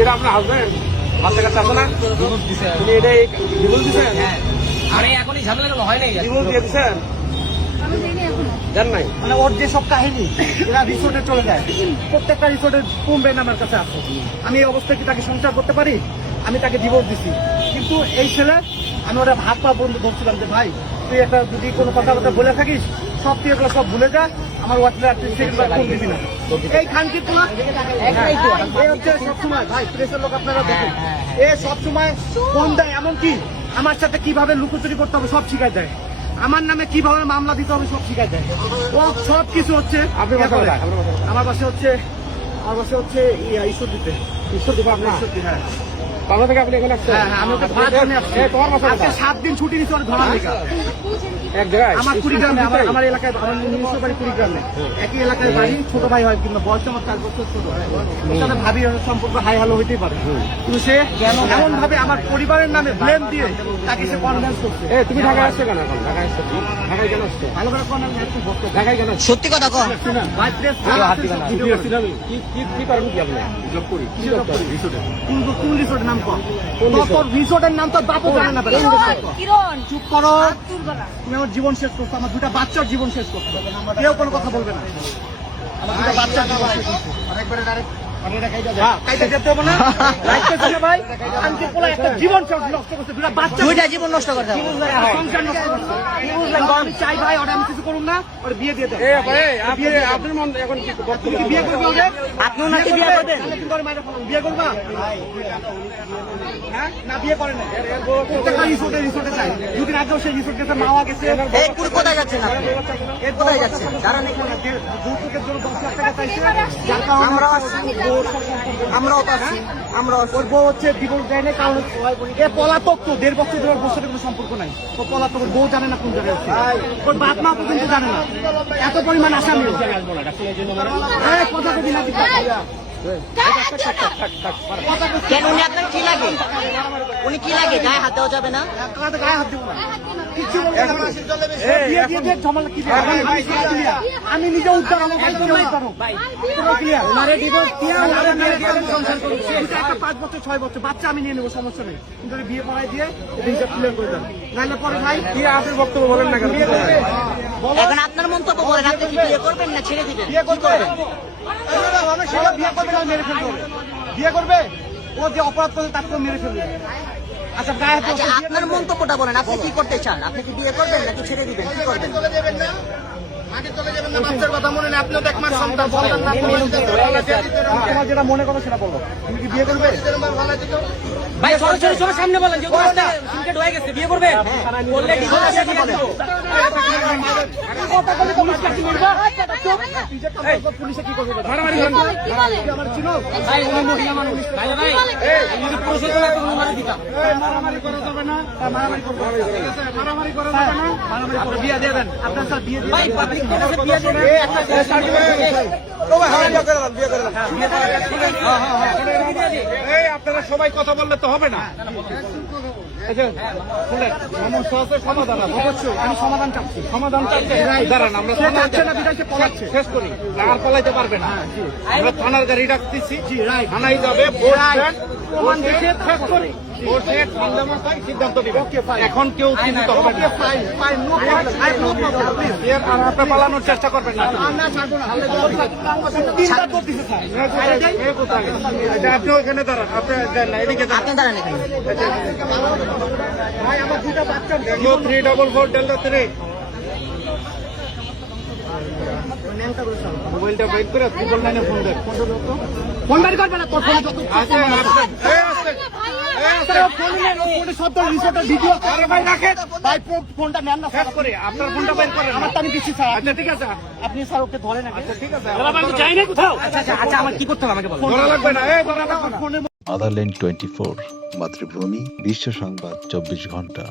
এটা আপনার হাজবেন্ড বাচ্চা কাচ্চা আছে না? তুমি এটাই ডিভোর্স দিচ্ছেন? আরে এখনই ঝামেলা হয় নাই। ডিভোর্স দিয়ে দিচ্ছেন? জান নাই মানে ওর যে সব কাহিনী এরা রিসোর্টে চলে যায়, প্রত্যেকটা রিসোর্টের কমবেন আমার কাছে আছে। আমি এই অবস্থায় কি তাকে সংসার করতে পারি? আমি তাকে ডিভোর্স দিছি, কিন্তু এই ছেলে আমি ওরা ভাত পা বন্ধু ধরছিলাম যে ভাই তুই একটা যদি কোনো কথাবার্তা বলে থাকিস সব তুই এগুলো সব ভুলে যা, আমার হোয়াটসঅ্যাপ ফোন দিবি না। এই খানকি তো হচ্ছে সবসময় ভাই প্রেসের লোক আপনারা দেখেন, এ সবসময় ফোন দেয়, এমনকি আমার সাথে কিভাবে লুকোচুরি করতে হবে সব শিখাই দেয়, আমার নামে কিভাবে মামলা দিতে হবে সব শিখাই দেয়, ও সব কিছু হচ্ছে। আমার বাসা হচ্ছে ঈশ্বর দিতে। ঈশ্বর দিব আপনার? হ্যাঁ বাংলা থেকে আপনি এখানে আসছেন? হ্যাঁ আমি ওকে ভাড়া জন্য আসছি। তোমার বাসা আজকে 7 দিন ছুটি নিচ্ছি ওর ঘোরার লেগে। এক জায়গায় আমার কুড়িগ্রামে, আমার এলাকায়, আমার নিজস্ব বাড়ি কুড়িগ্রামে, একই এলাকায় বাড়ি, ছোট ভাই হয় কিন্তু বয়স আমার 4 বছর ছোট। ওর সাথে ভাবি সম্পর্ক হাই হ্যালো হইতেই পারে, কিন্তু সে এমন ভাবে আমার পরিবারের নামে ব্লেম দিয়ে তাকে সে কনভিন্স করছে। তুমি ঢাকায় আসছো কেন? এখন ঢাকায় আসছো? ঢাকায় কেন আসছো? ভালো করে কনভিন্স করছে। ঢাকায় কেন? সত্যি কথা কও। ভাই প্রেস কি করেন কি আপনি? জব করি। কি জব করেন? রিসোর্টে। কোন রিসোর্টের নাম কর? তোর রিসোর্টের নাম তো বাপু জানে না। কিরণ চুপ করো, তুমি আমার জীবন শেষ করছো, আমার 2টা বাচ্চার জীবন শেষ করছো, কেউ কোনো কথা বলবে না। আমার 2টা বাচ্চার জীবন শেষ করছো। দুইটা জীবন নষ্ট করে দাও। আমি চাই ভাই ওটা আমি কিছু করুন না, ওর বিয়ে দিয়ে দেবো। আপনার মন এখন কি বিয়ে করবে ওদের? আপনিও নাকি বিয়ে করবেন? বিয়ে করবা? হ্যাঁ না বিয়ে করে না, প্রত্যেকটা রিসোর্টে চাই। 2 দিন আগেও সেই রিসোর্ট গেছে, মাওয়া গেছে। এই কুড়ি কোথায় যাচ্ছেন আপনি? কোথায় যাচ্ছেন? দাঁড়ান এখানে। যৌতুকের জন্য 10 লাখ টাকা চাইছে, যার কারণে আমরাও তো আছি। আমরাও ওর বউ হচ্ছে ডিভোর্স দেয় না, কারণ এ পলাতক তো, 1.5 বছর ধরে ওর সাথে কোনো সম্পর্ক নাই। ও পলাতক, ওর বউ জানে না কোন জায়গায় আছে, ওর বাপ মা পর্যন্ত জানে না, এত পরিমাণ আসামি। কথা কবি না কেন উনি আপনার কি লাগে? উনি কি লাগে? গায়ে হাত দেওয়া যাবে না? গায়ে হাত দিব না, কিচ্ছু বলবো না। বিয়ে দিয়ে দিয়ে ঝামেলা কি দিয়ে? আমি নিজে উদ্ধার হবো, ভাই তুমি উদ্ধার হবো। পুরো ক্লিয়ার। ওনারে ডিভোর্স দিয়ে ওনারে মেরে দিয়ে সংসার করুন। একটা 5 বছর 6 বছর বাচ্চা আমি নিয়ে নেবো, সমস্যা নেই, কিন্তু বিয়ে পড়াই দিয়ে হিসাব ক্লিয়ার করে দেন, নাহলে পরে ভাই কি আপনার বক্তব্য বলেন না কেন? এখন আপনার মন্তব্য বলেন, আপনি কি বিয়ে করবেন না ছেড়ে দিবেন? বিয়ে করবে, আমি সেটা বিয়ে করবে না, মেরে ফেলবে। বিয়ে করবে, ও যে অপরাধ করবে তাকে তো মেরে ফেলবে। আচ্ছা গায়ে হাত আচ্ছা আপনার মন্তব্যটা বলেন, আপনি কি করতে চান? আপনি কি বিয়ে করবেন নাকি ছেড়ে দিবেন? কি করবেন? তোমার যেটা মনে করো সেটা বলো, তুমি কি বিয়ে করবে? ভাই সরাসরি সামনে বলেন যে রাস্তা সিনকেট হয়ে গেছে, বিয়ে করবে? বললে ডিভোর্স আছে কি বলেন? পুলিশে কি করবে? মারামারি করেন। আমার চিনো ভাই উনি মহিলা মানুষ। ভাই ভাই এই যদি পুরুষের তোলা তো মারি দিতাম। মারামারি করা যাবে না, মারামারি করবে, মারামারি করা যাবে না, মারামারি করবে। বিয়ে দিয়ে দেন, আপনার স্যার বিয়ে দিয়ে ভাই পাবলিক প্লেসে বিয়ে দেন। আপনারা সবাই কথা বললে তো হবে না। সমাধান অবশ্যই আমি সমাধান চাচ্ছি। সমাধান চাচ্ছেন? দাঁড়ান, আমরা সে চাচ্ছে না বিদায় সে পলাচ্ছে। শেষ করি, আর পলাইতে পারবে না। আমরা থানার গাড়ি ডাকতেছি, জি রাইট, থানায় যাবে, প্রমাণ দেখে ফ্যাক্টরি সিদ্ধান্ত দিবে। এখন কেউ চিন্তিত হবে না। Fine fine no problem, I no problem please. আর আপনি পালানোর চেষ্টা করবেন না। আমরা ছাড়বো না, তিনটা করতেছে স্যার। এটা আপনি ওখানে দাঁড়ান, আপনি দেন না, এদিকে আপনি দাঁড়ান এখানে। ভাই আমার 2টা বাচ্চা 344 ডেল্টা 3 মোবাইলটা বের করে গুগল লাইনে ফোন দেন। ফোন বাড়ি করবে না, তোর ফোন যত আচ্ছা, ভিডিও ভাই রাখেন, ভাই ফোনটা নেন না শেষ করি, আপনার ফোনটা বের করেন। আমার তো আমি দিচ্ছি স্যার। আচ্ছা ঠিক আছে, আপনি স্যার ওকে ধরেন আগে। ঠিক আছে, যাই না কোথাও। আচ্ছা আচ্ছা আমার কি করতে হবে আমাকে বলুন। ধরা লাগবে না, ধরা লাগবে না। ফোনে আদারল্যান্ড 24 মাতৃভূমি বিশ্ব সংবাদ 24 ঘন্টা।